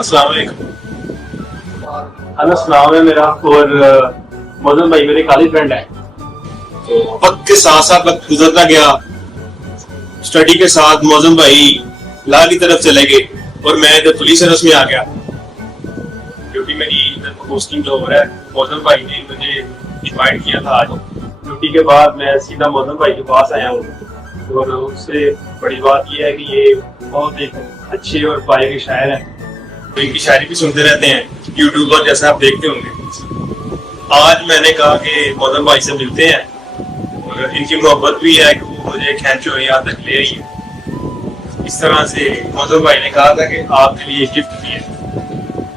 अस्सलाम वालेकुम। नाम है मेरा और मौजूद भाई मेरे कॉलेज फ्रेंड है। तो वक्त के साथ साथ वक्त गुजरता गया, स्टडी के साथ मौजूद भाई ला की तरफ चले गए और मैं इधर पुलिस सर्विस में आ गया क्योंकि मेरी इधर पोस्टिंग जो हो रहा है। मौजूद भाई ने मुझे इनवाइट किया था आज। ड्यूटी के बाद मैं सीधा मौजूद भाई के पास आया हूँ और उससे बड़ी बात यह है कि ये बहुत एक अच्छे और पाए के शायर हैं। तो इनकी शायरी भी सुनते रहते हैं यूट्यूब पर, जैसे आप देखते होंगे। आज मैंने कहा कि मौजूद भाई से मिलते हैं और इनकी मोहब्बत भी है कि वो मुझे खैंचो यहाँ तक ले आई है। इस तरह से मौजूद भाई ने कहा था कि आपके लिए गिफ्ट भी है।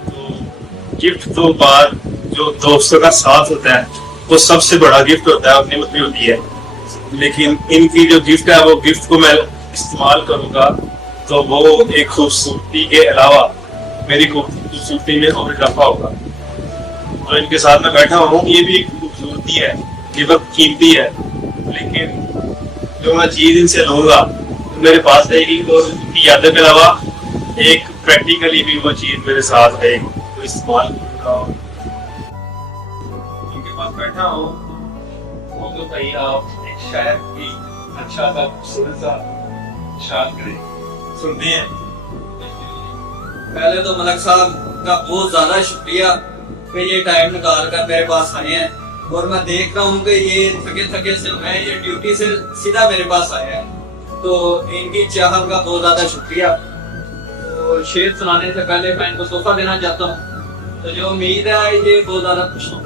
तो गिफ्ट तो बाद जो दोस्तों का साथ होता है वो सबसे बड़ा गिफ्ट होता है, अपनी मत होती है। लेकिन इनकी जो गिफ्ट है वो गिफ्ट को मैं इस्तेमाल करूंगा तो वो एक खूबसूरती के अलावा मेरी खूबसूरती में और इजाफा होगा। तो इनके साथ मैं बैठा हूँ, ये भी एक खूबसूरती है, ये वक्त कीमती है, लेकिन जो मैं चीज इनसे लूंगा तो मेरे पास रहेगी और इनकी यादों के अलावा एक प्रैक्टिकली भी वो चीज मेरे साथ रहेगी तो इस्तेमाल करूंगा। इनके पास बैठा हूँ तो भाई आप एक शायर की अच्छा सा खूबसूरत सा शायर करें, सुनते हैं। पहले तो मलक साहब का बहुत ज्यादा शुक्रिया कि ये टाइम निकाल कर मेरे पास आए हैं और मैं देख रहा हूँ कि ये थके थके से मैं ये ड्यूटी से सीधा मेरे पास आया है, तो इनकी चाहत का बहुत ज्यादा शुक्रिया। तो शेर सुनाने से पहले मैं इनको तोहफा देना चाहता हूँ, तो जो उम्मीद है ये बहुत ज्यादा खुश हूँ।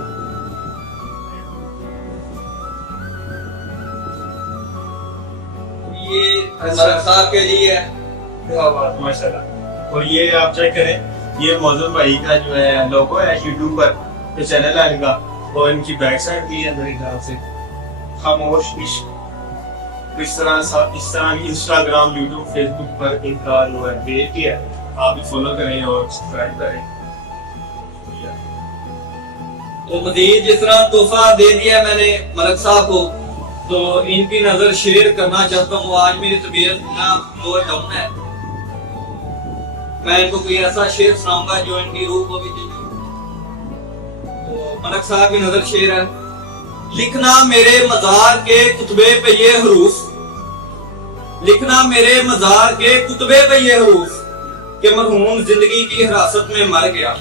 ये मलक साहब के लिए है। माशाल्लाह। और ये आप चेक करें, ये मौजूद भाई का जो है लोगो है यूट्यूब पर, जो चैनल है इनका, और इनकी बैक साइड भी है मेरे ख्याल से खामोश इश्क। इस तरह इंस्टाग्राम, यूट्यूब, फेसबुक पर इनका जो है पेज भी है, आप भी फॉलो करें और सब्सक्राइब करें। तो मजीद जिस तरह तोहफा दे दिया मैंने मलक साहब को, तो इनकी नजर शेयर करना चाहता हूँ। आज मेरी तबीयत बहुत डाउन है, मैं इनको कोई ऐसा शेर सुनाऊंगा जो इनकी रूह को भी दे। तो मलक साहब की नजर शेर है। लिखना मेरे मजार के कुतबे पे ये हरूफ, लिखना मेरे मजार के कुतबे पे ये हरूफ कि मरहूम जिंदगी की हिरासत में मर गया।